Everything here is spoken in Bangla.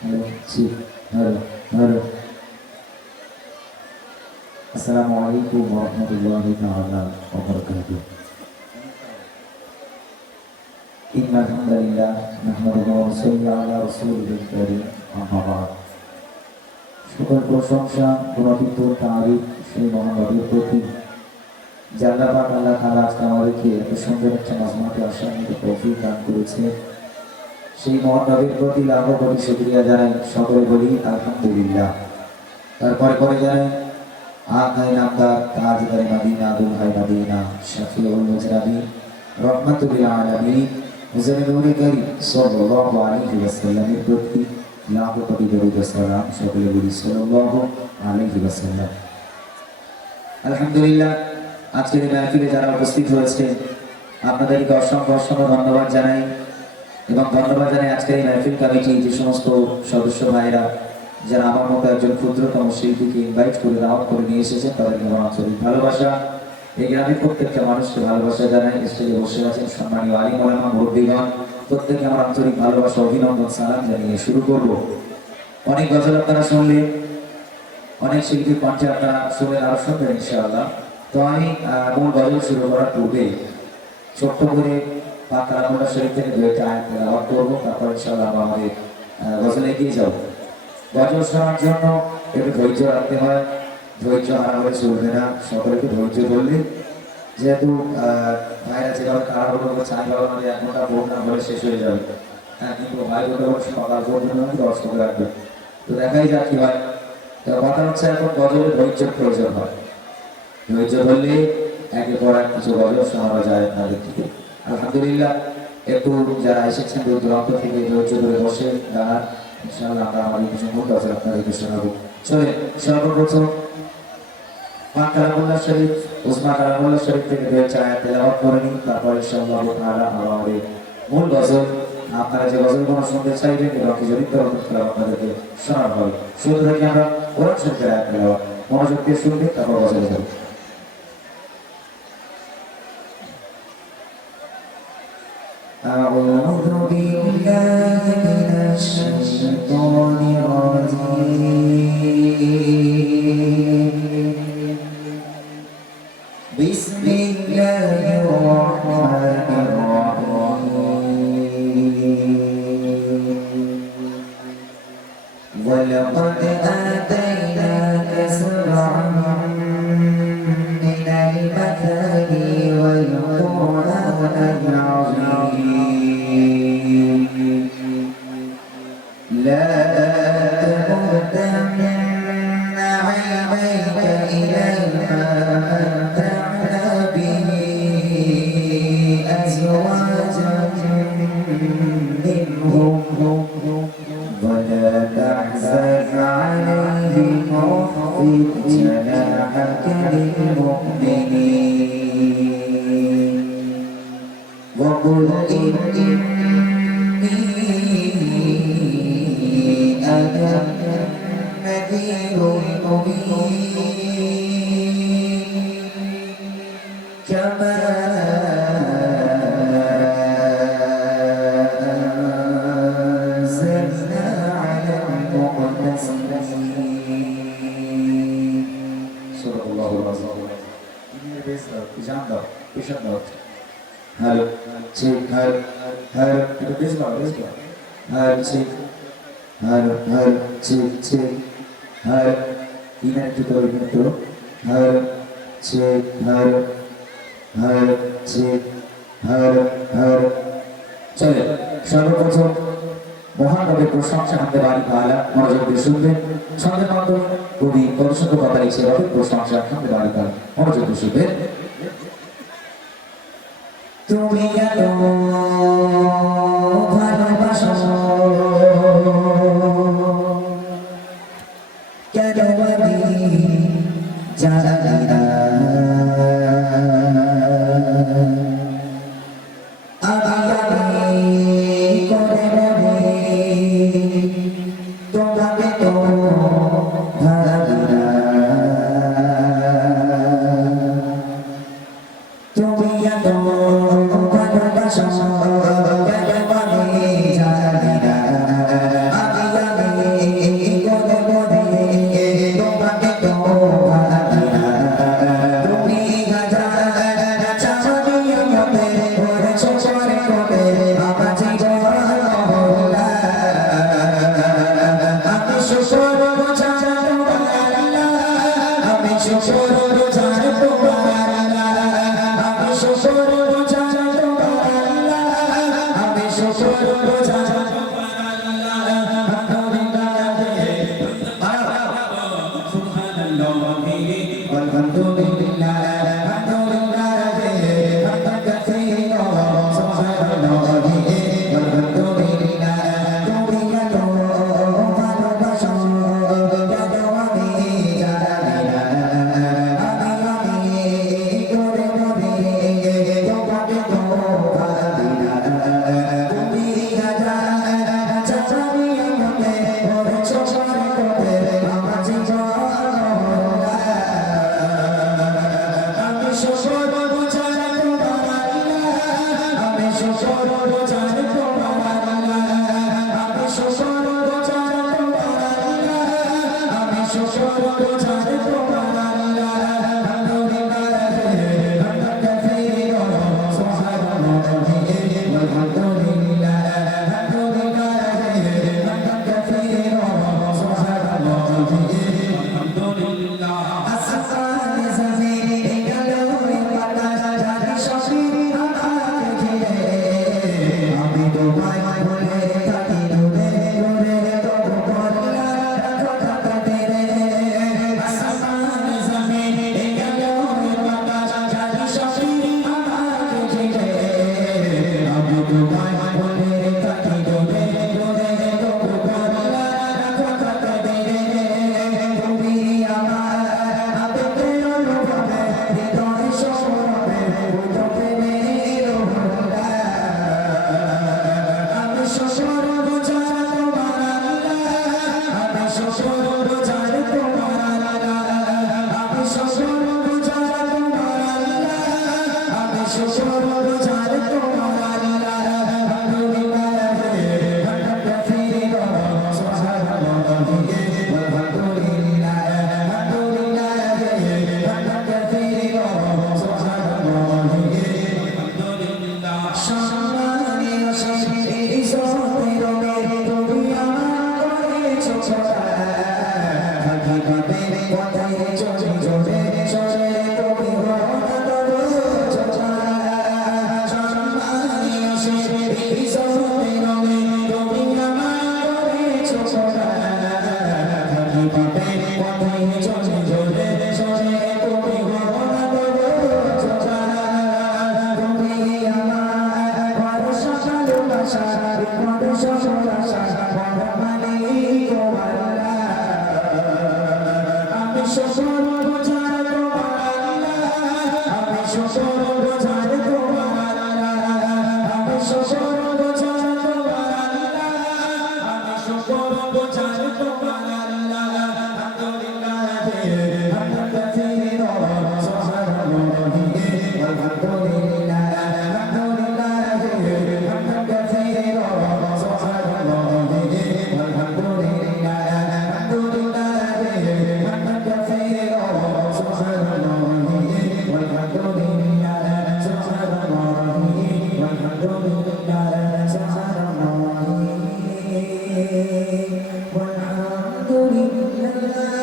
হ্যালো জি হ্যালো হ্যালো আসসালামু আলাইকুম ওয়া রাহমাতুল্লাহি তাআলা ওয়া বারাকাতুহু ইন্নাল হামদালিল্লাহ নাহমাদুহু ওয়া নুসাল্লি আলা রাসূলিল কারীম আম্মা বা'দ সকল প্রশংসা গুণাতীত তারিফ সেই মহান রবের প্রতি যে আল্লাহ পাক আল্লাহ তাআলা আজকে আমাদেরকে এত সুন্দর একটা নাজমাতে আসার মতো তৌফিক দান করেছে সেই মহান রবের প্রতি লাখো কোটি শুকরিয়া জানাই সকলে বলি আলহামদুলিল্লাহ তারপরে পরে জানাই আকাই নামদার তাজদার মদিনা দুলহাই মদিনা শাফিউল মুজরাবি রহমাতুল লিল আলামিন হুজুর নূরে কারীম সাল্লাল্লাহু আলাইহি ওয়াসাল্লামের প্রতি লাখো কোটি দরুদ ও সালাম সকলে বলি সাল্লাল্লাহু আলাইহি ওয়াসাল্লাম। আলহামদুলিল্লাহ আজকের এই মাহফিলে যারা উপস্থিত হয়েছে আপনাদেরকে অসংখ্য অসংখ্য ধন্যবাদ জানাই এবং ধন্যবাদ জানাই আজকের এই মাহফিল কমিটি যে সমস্ত সদস্য ভাইরা যারা আমার মতো একজন ক্ষুদ্রতম শিল্পীকে ইনভাইট করে দাওয়াত করে নিয়ে এসেছেন তাদেরকে আমার আন্তরিক ভালোবাসা। এই গ্রামের প্রত্যেকটা মানুষকে ভালোবাসা জানাই। স্টেজে বসে আছেন সম্মানীয় আলিম ওলামা মুরব্বীগণ, প্রত্যেকে আমার আন্তরিক ভালোবাসা অভিনন্দন সালাম জানিয়ে শুরু করব। অনেক গজল আপনারা শুনলেন, অনেক শিল্পীর কণ্ঠে আপনারা শুনলেন, আরো শুনবেন ইনশাআল্লাহ। তো আমি মূল গজল শুরু করার পূর্বে ছোট্ট করে কালামুল্লাহ শরীফ থেকে দুইটা আয়াত তেলাওয়াত করব, তারপর ইনশাআল্লাহ আমরা আমাদের গজলে এগিয়ে যাব। গজল শোনার জন্য একটু ধৈর্য রাখতে হয়, ধৈর্য হারালে চলবে না, সকলকে ধৈর্য ধরলে যেহেতু ভাইরা যেভাবে তাড়াহুড়ো করছে আমি ভাবলাম যে 1 ঘন্টা বোর্ড না বলে শেষ হয়ে যাবে, হ্যাঁ, কিন্তু ভাই বলে সকাল পর্যন্ত আমি 10 করে রাখবে, তো দেখাই যাক কি হয়। তো কথা হচ্ছে এখন গজলে ধৈর্যের প্রয়োজন হয়, ধৈর্য ধরলে একের পর এক কিছু গজল শোনানো যায় আপনাদের থেকে। আলহামদুলিল্লাহ একটু যারা এসেছেন দূর দূরান্ত থেকে ধৈর্য ধরে বসে দাঁড়ান, ইনশাআল্লাহ আমরা আমাদের কিছু মূল গজল আপনাদেরকে শোনাবো। চলে সর্বপ্রথম কালামুল্লাহ শরীফ উসমা কালামুল্লাহ শরীফ থেকে দুইটা আয়াত তেলাওয়াত করে নিই, তারপর ইনশাআল্লাহ তাআলা আমাদের মূল গজল আপনারা যে গজলগুলো শুনতে চাইবেন এবং কি জড়িত আপনাদেরকে শোনানো হবে। শুরু থেকে আমরা কোরআন শরীফের আয়াত তেলাওয়াত মনোযোগ দিয়ে শুনবেন, তারপর গজলে যাব। أعوذ بالله من الشيطان الرجيم بسم الله الرحمن الرحيم ولقد آتيناك سبعا من المثاني والقرآن العظيم لا تمدن عينيك إليها متعنا به أزواجا منهم ولا تحزن عليهم واخفض جناحك للمؤمنين وقل إني أنا النذير المبين كما أنزلنا على المقتسمين صدق الله العظيم. Halo, cek, halo, halo, itu bismillah, bismillah. Halo, cek, halo, halo, cek, cek, halo, ini itu, halo, cek, halo, halo, cek, halo, halo. চলে সর্বপ্রথম মহান রবের প্রশংসা হামদে বাড়ি তাআলা মনোযোগ দিয়ে শুনবেন। ছন্দের মাধ্যমে কবি দর্শক কথা লিখছে রবের প্রশংসা হামদে বাড়ি তাআলা মনোযোগ দিয়ে শুনবেন। তুমি এত ভালোবাসো কেন আমি জানি না, আমি করে বলি তোমাকে তো ভাবি না, তুমি এত ভালোবাসো والحمد لله